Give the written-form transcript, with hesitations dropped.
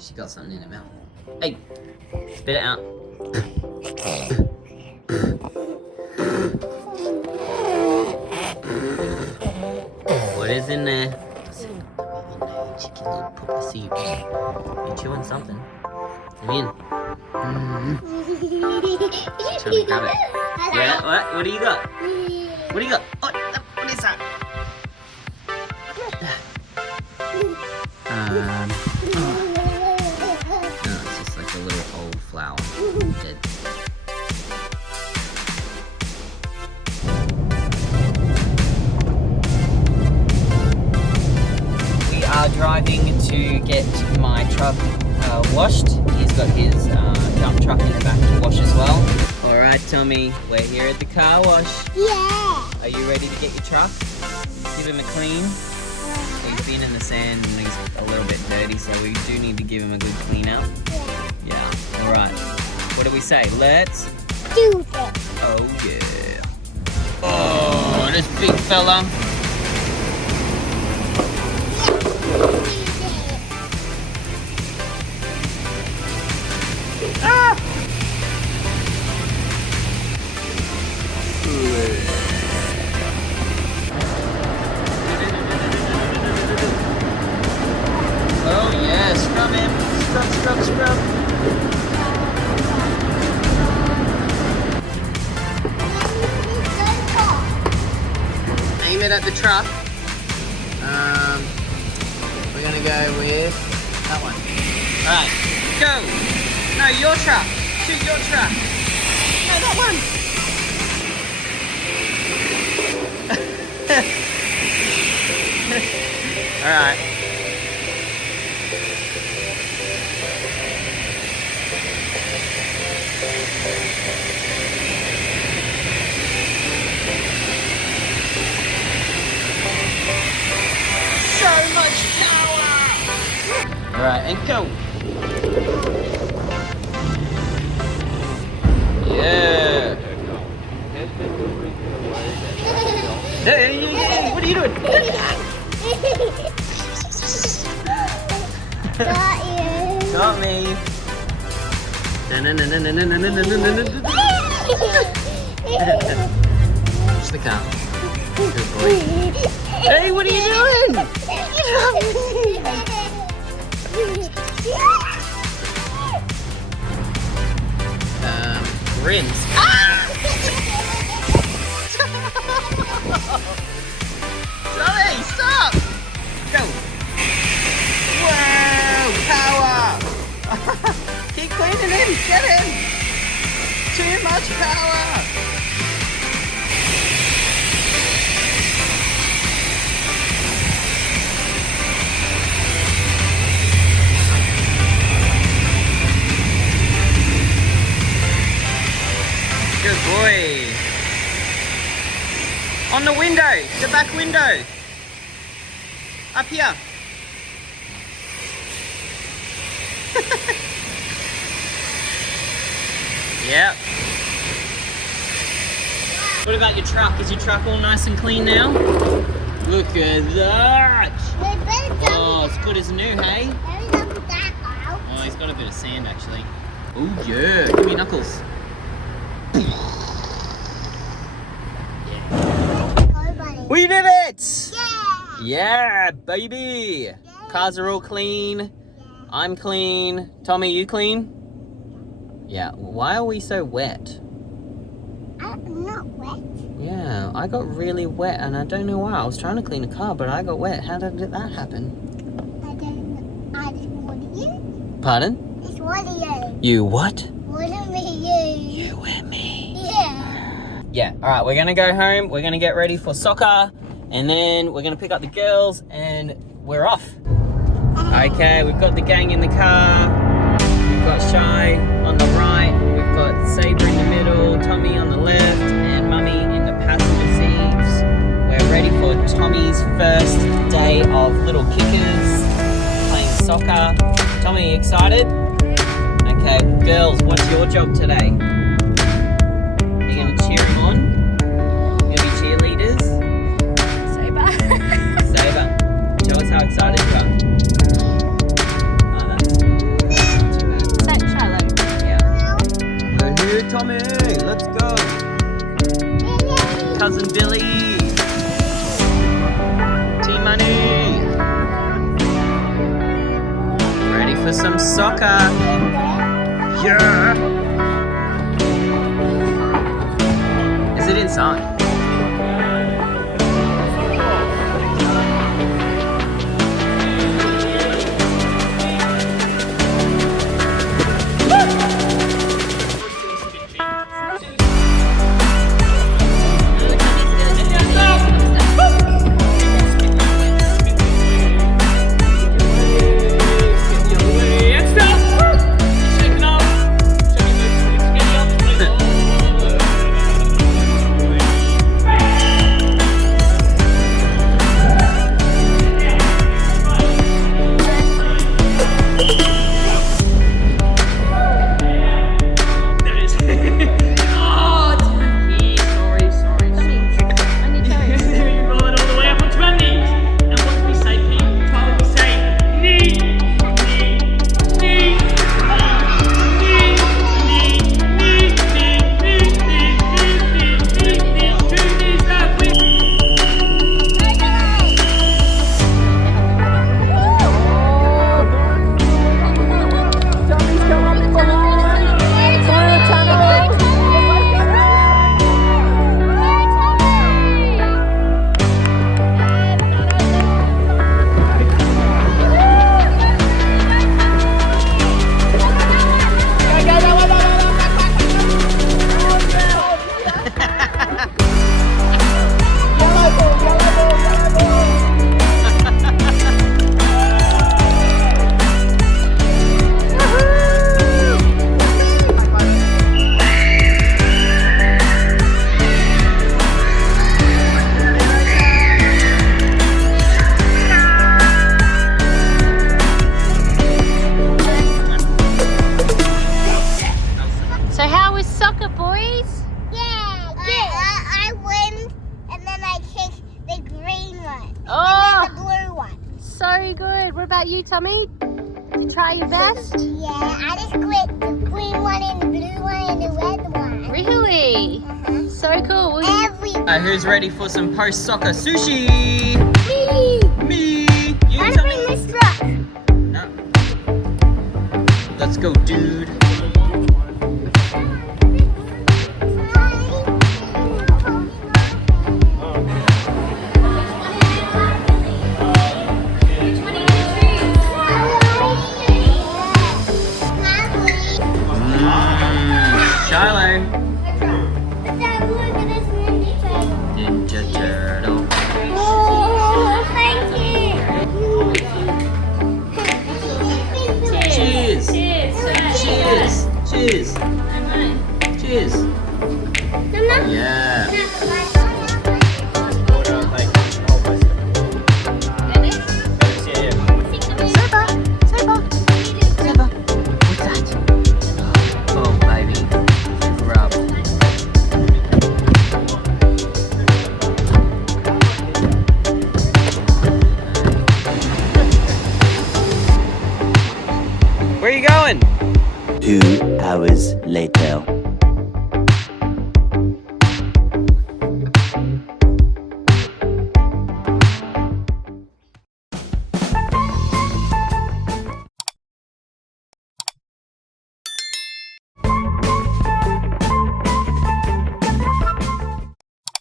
she got something in her mouth. Hey, spit it out. What is in there? Cheeky little pussy. You chewing something? Come in. She's trying to grab it. Yeah, what? What do you got? What do you got? Oh, what is that? No, it's just like a little old flower. Dead. We are driving to get my truck washed. He's got his dump truck in the back to wash as well. Alright, Tommy, we're here at the car wash. Yeah. Are you ready to get your truck? Give him a clean. He's been in the sand and he's a little bit dirty, so we do need to give him a good clean out. Yeah. Alright. What do we say? Let's Do it. Oh yeah. Oh, this big fella. Ah! Oh yeah, scrub him. Scrub, scrub, scrub. Aim it at the truck. We're gonna go with that one. Alright, go! No, your truck. Shoot your truck. No, that one. Alright. So much power! Alright, and go! Yeah! Hey, what are you doing? Got you. Got me! Push the car. Good boy. Hey, what are you doing? Rims. Sorry, stop! Go! Wow, power! Keep cleaning him, get him! Too much power! Good boy. On the window, the back window. Up here. Yep. What about your truck? Is your truck all nice and clean now? Look at that. Oh, it's good as new, hey? Oh, he's got a bit of sand actually. Oh yeah, give me knuckles. We did it! Yeah, baby! Cars are all clean. I'm clean. Tommy, you clean? Yeah, why are we so wet? I'm not wet. Yeah, I got really wet and I don't know why. I was trying to clean a car, but I got wet. How did that happen? I just wanted you. Pardon? It's one of you. You what? One of me, you. You and me. Yeah. Yeah, alright, we're gonna go home. We're gonna get ready for soccer. And then we're gonna pick up the girls and we're off. Okay, we've got the gang in the car. We've got Shy on the right. We've got Saber in the middle, Tommy on the left, and Mummy in the passenger seats. We're ready for Tommy's first day of Little Kickers, playing soccer. Tommy, you excited? Okay, girls, what's your job today? You're gonna cheer him on? You're gonna be cheerleaders? Saber, show us how excited you are. Tommy. Let's go. Cousin Billy. T-Money. Ready for some soccer. Yeah. Is it inside? So good. What about you, Tommy? Did you try your best? Yeah, I just clicked the green one and the blue one and the red one. Really? So cool. Who's ready for some post-soccer sushi? Me! Me! You, I'm Tommy? bringing this truck. No. Let's go, dude. Shiloh. Ninja Turtle. Oh, thank you. Cheers. Cheers. Cheers. Cheers. Yeah. Oh, baby. Rub. Where are you going? 2 hours later.